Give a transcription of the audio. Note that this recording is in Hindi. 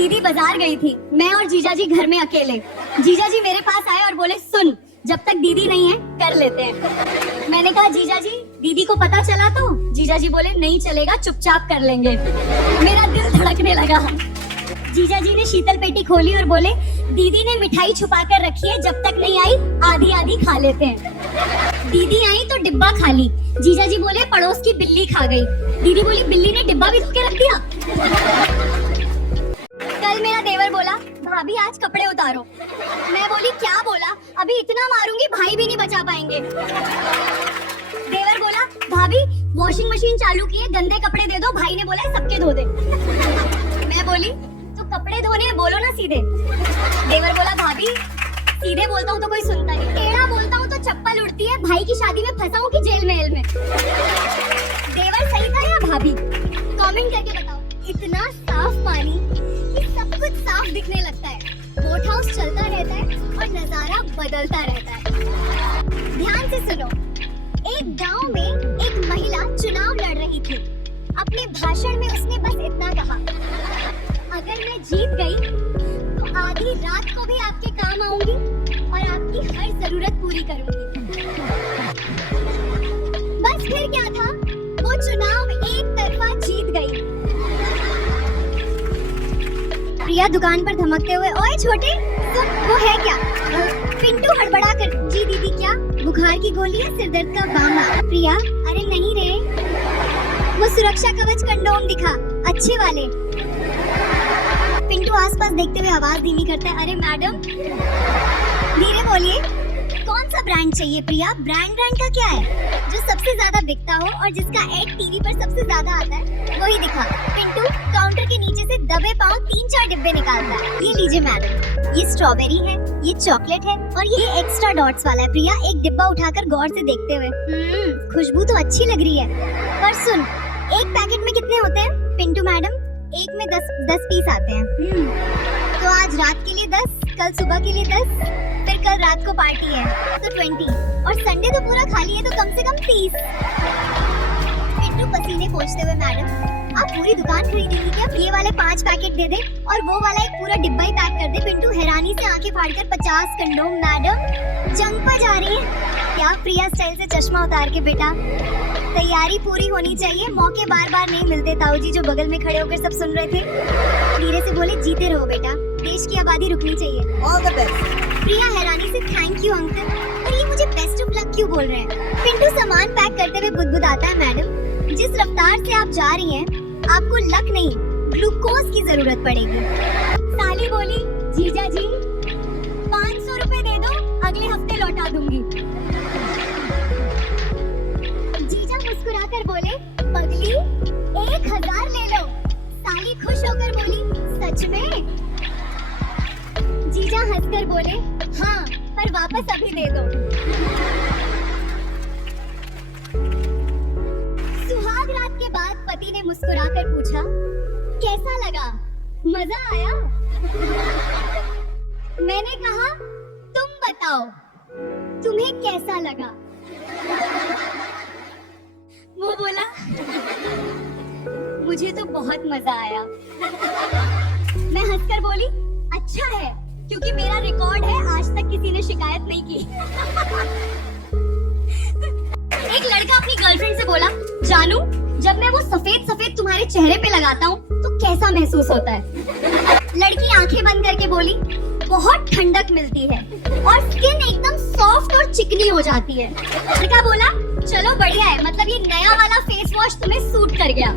दीदी बाजार गई थी, मैं और जीजा जी घर में अकेले। जीजा जी मेरे पास आए और बोले सुन, जब तक दीदी नहीं है कर लेते हैं। मैंने कहा जीजा जी दीदी को पता चला तो? जीजा जी बोले नहीं चलेगा, चुपचाप कर लेंगे। मेरा दिल धड़कने लगा। जीजा जी ने शीतल पेटी खोली और बोले दीदी ने मिठाई छुपा कर रखी है, जब तक नहीं आई आधी आधी खा लेते हैं। दीदी आई तो डिब्बा खाली। जीजा जी बोले पड़ोस की बिल्ली खा गई। दीदी बोली बिल्ली ने डिब्बा भी धो के रख दिया। कल मेरा देवर बोला भाभी आज कपड़े उतारो। मैं बोली क्या बोला? अभी इतना मारूंगी भाई भी नहीं बचा पाएंगे। देवर बोला भाभी वॉशिंग मशीन चालू की है, गंदे कपड़े दे दो। भाई ने बोला सबके धो दे। मैं बोली तो कपड़े धोने हैं, बोलो ना सीधे। देवर बोला भाभी सीधे बोलता हूँ तो कोई सुनता नहीं, टेढ़ा बोलता हूँ तो चप्पल उड़ती है। भाई की शादी में फंसा हूँ कि जेल में। देवर सही था या भाभी? कमेंट करके बताओ। इतना साफ पानी कि सब कुछ साफ दिखने लगता है। बोट हाउस चलता रहता है और नजारा बदलता रहता है। ध्यान से सुनो। एक गांव में एक महिला चुनाव लड़ रही थी। अपने भाषण में उसने बस इतना कहा, अगर मैं जीत गई तो आधी रात को भी आपके काम आऊंगी और आपकी हर जरूरत पूरी करूंगी। बस फिर क्या था, वो चुनाव एक तरफा जीत गई। प्रिया दुकान पर धमकते हुए ओए छोटे सुन, वो है क्या? पिंटू हड़बड़ा कर जी दीदी क्या? बुखार की गोली है, सिरदर्द का बाम। प्रिया अरे नहीं रे, वो सुरक्षा कवच कंडोम दिखा, अच्छे वाले। पिंटू आसपास देखते हुए आवाज धीमी करता है, अरे मैडम धीरे बोलिए। कौन सा ब्रांड चाहिए प्रिया? ब्रांड का क्या है? जो सबसे ज्यादा बिकता हो और जिसका एड टीवी पर सबसे ज्यादा आता है वही दिखा। पिंटू काउंटर के नीचे से दबे पांव 3-4 डिब्बे निकालता है। ये लीजिए मैडम, ये स्ट्रॉबेरी है, ये चॉकलेट है और ये एक्स्ट्रा डॉट्स वाला है। प्रिया एक डिब्बा उठाकर गौर से देखते हुए, खुशबू तो अच्छी लग रही है, पर सुन एक पैकेट में कितने होते हैं? पिंटू मैडम एक में 10 पीस आते हैं। तो आज रात के लिए 10, कल सुबह के लिए 10, फिर कल रात को पार्टी है तो 20 और संडे तो पूरा खाली है तो कम से कम 30। पिंटू पसीने पोंछते हुए, मैडम आप पूरी दुकान खरीदेंगी क्या? ये वाले 5 पैकेट दे दे और वो वाला एक पूरा डिब्बा ही पैक कर दे। पिंटू हैरानी से आंखें फाड़कर 50 कंडोम। मैडम जंग पर जा रही है क्या? प्रिया स्टाइल से चश्मा उतार के, बेटा तैयारी पूरी होनी चाहिए, मौके बार बार नहीं मिलते। ताऊजी जो बगल में खड़े होकर सब सुन रहे थे धीरे से बोले, जीते रहो बेटा, देश की आबादी रुकनी चाहिए। All the best. प्रिया हैरानी से, थैंक यू अंकल, पर ये मुझे बेस्ट ऑफ लक क्यों बोल रहे हैं? पिंटू सामान पैक करते हुए बुदबुदाता है, मैडम जिस रफ्तार से आप जा रही हैं आपको लक नहीं ग्लूकोज की जरूरत पड़ेगी। साली बोली, जीजा जी 500 रुपए दे दो, अगले हफ्ते लौटा दूंगी। जीजा मुस्कुराकर बोले, पगली 1000 ले लो। साली खुश होकर बोली, सच में? जीजा हंसकर बोले, हाँ पर वापस अभी दे दो। सुहाग रात के बाद पति ने मुस्कुराकर पूछा, कैसा लगा? मजा आया? मैंने कहा तुम बताओ तुम्हें कैसा लगा? वो बोला मुझे तो बहुत मजा आया। मैं हंसकर बोली, अच्छा है क्योंकि मेरा रिकॉर्ड है, आज तक किसी ने शिकायत नहीं की। एक लड़का अपनी गर्लफ्रेंड से बोला, जानू जब मैं वो सफेद तुम्हारे चेहरे पे लगाता हूँ तो कैसा महसूस होता है? लड़की आंखें बंद करके बोली, बहुत ठंडक मिलती है और स्किन एकदम सॉफ्ट और चिकनी हो जाती है। लड़का बोला, चलो बढ़िया है, मतलब ये नया वाला फेस वॉश तुम्हें सूट कर गया।